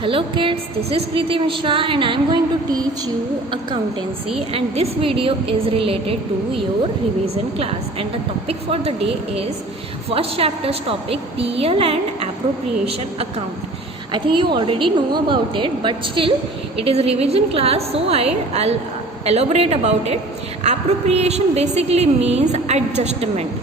Hello kids, this is Kriti Mishra and I am going to teach you accountancy, and this video is related to your revision class, and the topic for the day is first chapter's topic PL and appropriation account. I think you already know about it, but still it is revision class, so I'll elaborate about it. Appropriation basically means adjustment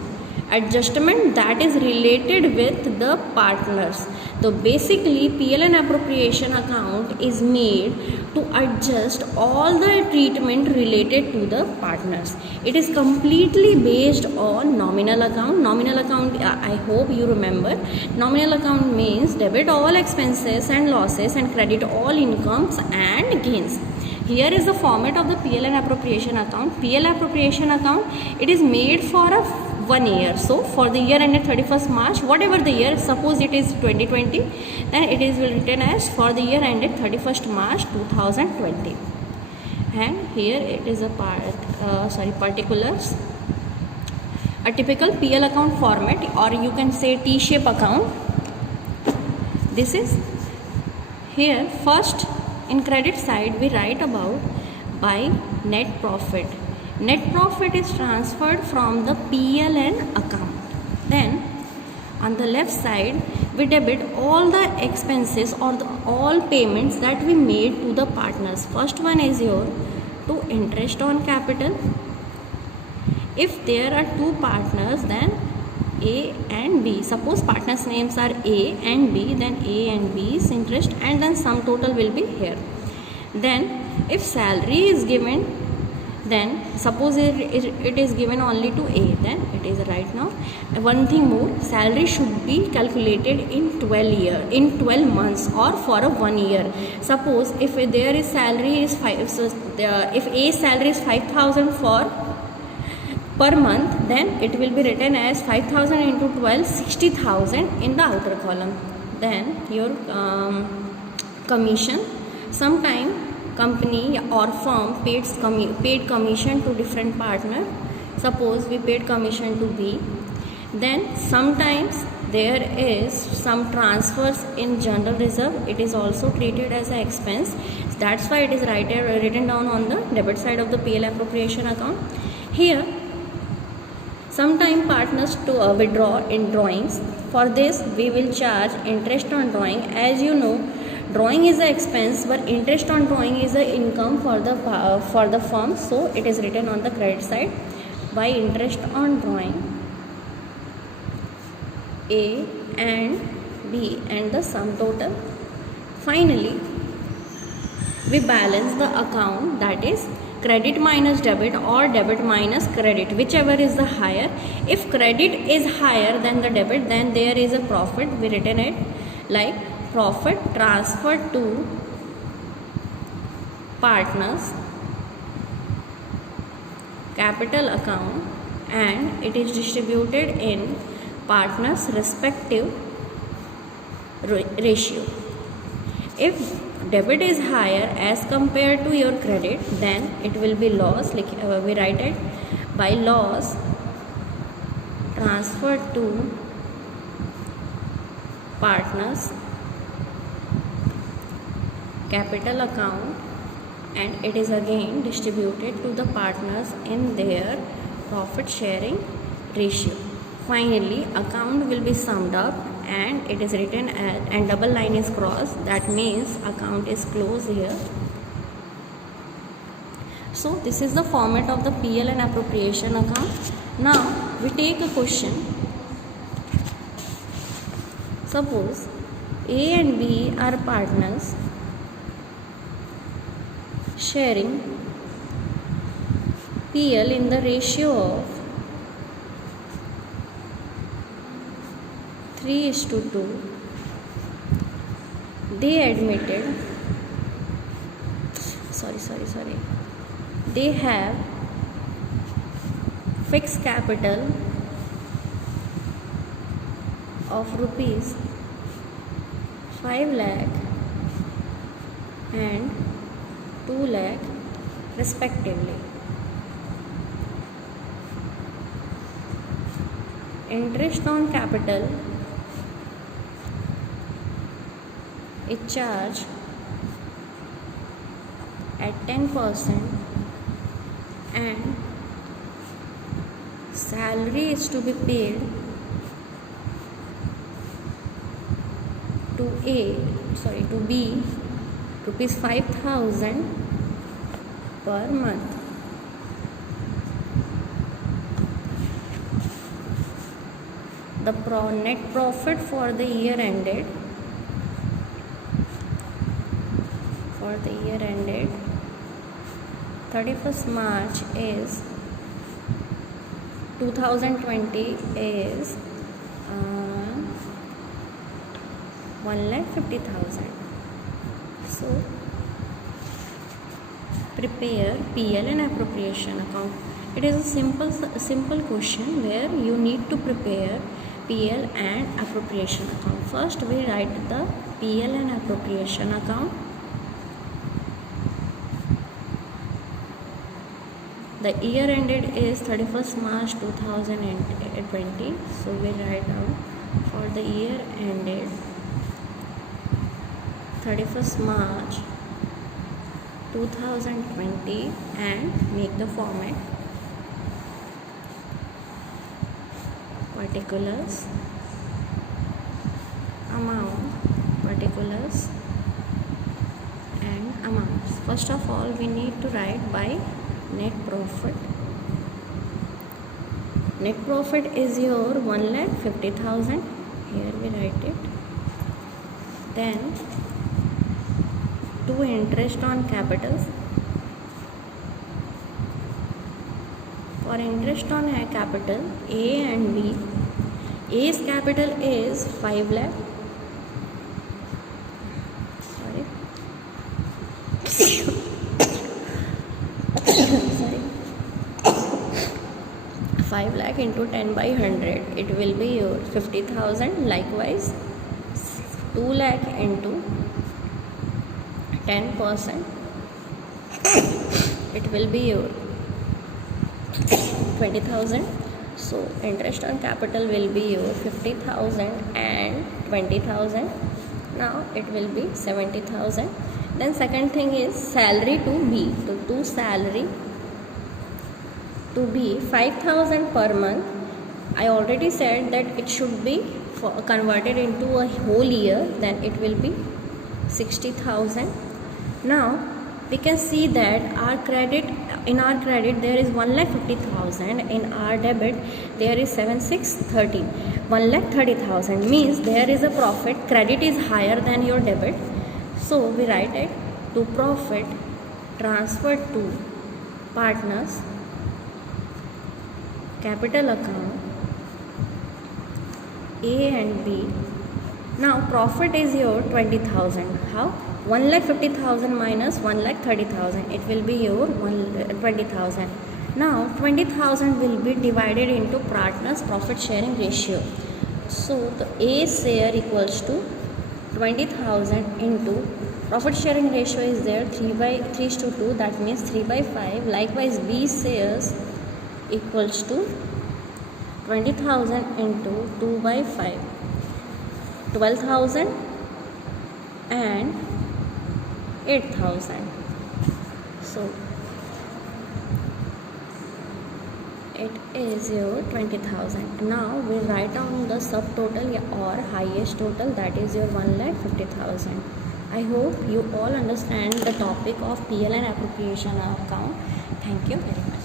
that is related with the partners. So basically PL and appropriation account is made to adjust all the treatment related to the partners. It is completely based on nominal account. I hope you remember. Nominal account means debit all expenses and losses and credit all incomes and gains. Here is the format of the PL and appropriation account. PL appropriation account, it is made for a 1 year. So for the year ended 31st March, whatever the year, suppose it is 2020, then it is written as for the year ended 31st March 2020. And here it is a particulars. A typical PL account format, or you can say T-shape account. This is here. First, in credit side, we write about by net profit. Net profit is transferred from the PLN account. Then on the left side, we debit all the expenses or all payments that we made to the partners. First one is your to interest on capital. If there are two partners, then A and B. Suppose partners' names are A and B, then A and B's interest, and then sum total will be here. Then if salary is given, then suppose it is given only to A, then it is right now. One thing more, salary should be calculated in 12 months or for a 1 year. Suppose if there is salary is 5, so if A's salary is 5,000 for per month, then it will be written as 5,000 into 12, 60,000 in the outer column. Then your commission, sometime company or firm paid commission to different partner. Suppose we paid commission to B. Then sometimes there is some transfers in general reserve. It is also treated as an expense. That's why it is written down on the debit side of the PL appropriation account. Here, sometime partners to withdraw in drawings. For this, we will charge interest on drawing. As you know, drawing is an expense, but interest on drawing is an income for the firm. So it is written on the credit side by interest on drawing A and B and the sum total. Finally, we balance the account, that is credit minus debit or debit minus credit, whichever is the higher. If credit is higher than the debit, then there is a profit. We written it like profit transferred to partners capital account, and it is distributed in partners respective ratio. If debit is higher as compared to your credit, then it will be loss. Like we write it by loss transferred to partners capital account, and it is again distributed to the partners in their profit sharing ratio. Finally, account will be summed up and it is written as, and double line is crossed, that means account is closed here. So this is the format of the PL and appropriation account. Now we take a question. Suppose A and B are partners sharing PL in the ratio of 3:2. They admitted, they have fixed capital of rupees 5 lakh and 2 lakh respectively. Interest on capital is charged at 10% and salary is to be paid to be rupees 5,000 per month. The net profit for the year ended 31st March is 2020 is 1,50,000. So prepare PL and appropriation account. It is a simple question where you need to prepare PL and appropriation account. First we write the PL and appropriation account. The year ended is 31st March 2020. So we write down for the year ended 31st March 2020 and make the format particulars, amount, particulars and amounts. First of all we need to write by net profit. Net profit is your 1,50,000. Here we write it. Then to interest on capitals. For interest on capital A and B, A's capital is 5 lakh. Sorry. 5 lakh into 10 by 100, it will be your 50,000. Likewise 2 lakh into 10%, it will be your 20,000. So interest on capital will be your 50,000 and 20,000. Now it will be 70,000. Then second thing is salary to B. So to salary to be 5,000 per month. I already said that it should be converted into a whole year. Then it will be 60,000. Now we can see that in our credit there is 1,50,000. In our debit there is 7,630. 1,30,000 means there is a profit. Credit is higher than your debit. So we write it to profit transferred to partners capital account A and B. Now profit is your 20,000. How? 1,50,000 minus 1,30,000. It will be your 20,000. Now 20,000 will be divided into partners profit sharing ratio. So the A share equals to 20,000 into profit sharing ratio is there 3:2. That means 3/5. Likewise B shares equals to 20,000 into 2/5. 12,000 and 8,000. So it is your 20,000. Now we write down the subtotal or highest total, that is your 1,50,000. I hope you all understand the topic of PL and appropriation account. Thank you very much.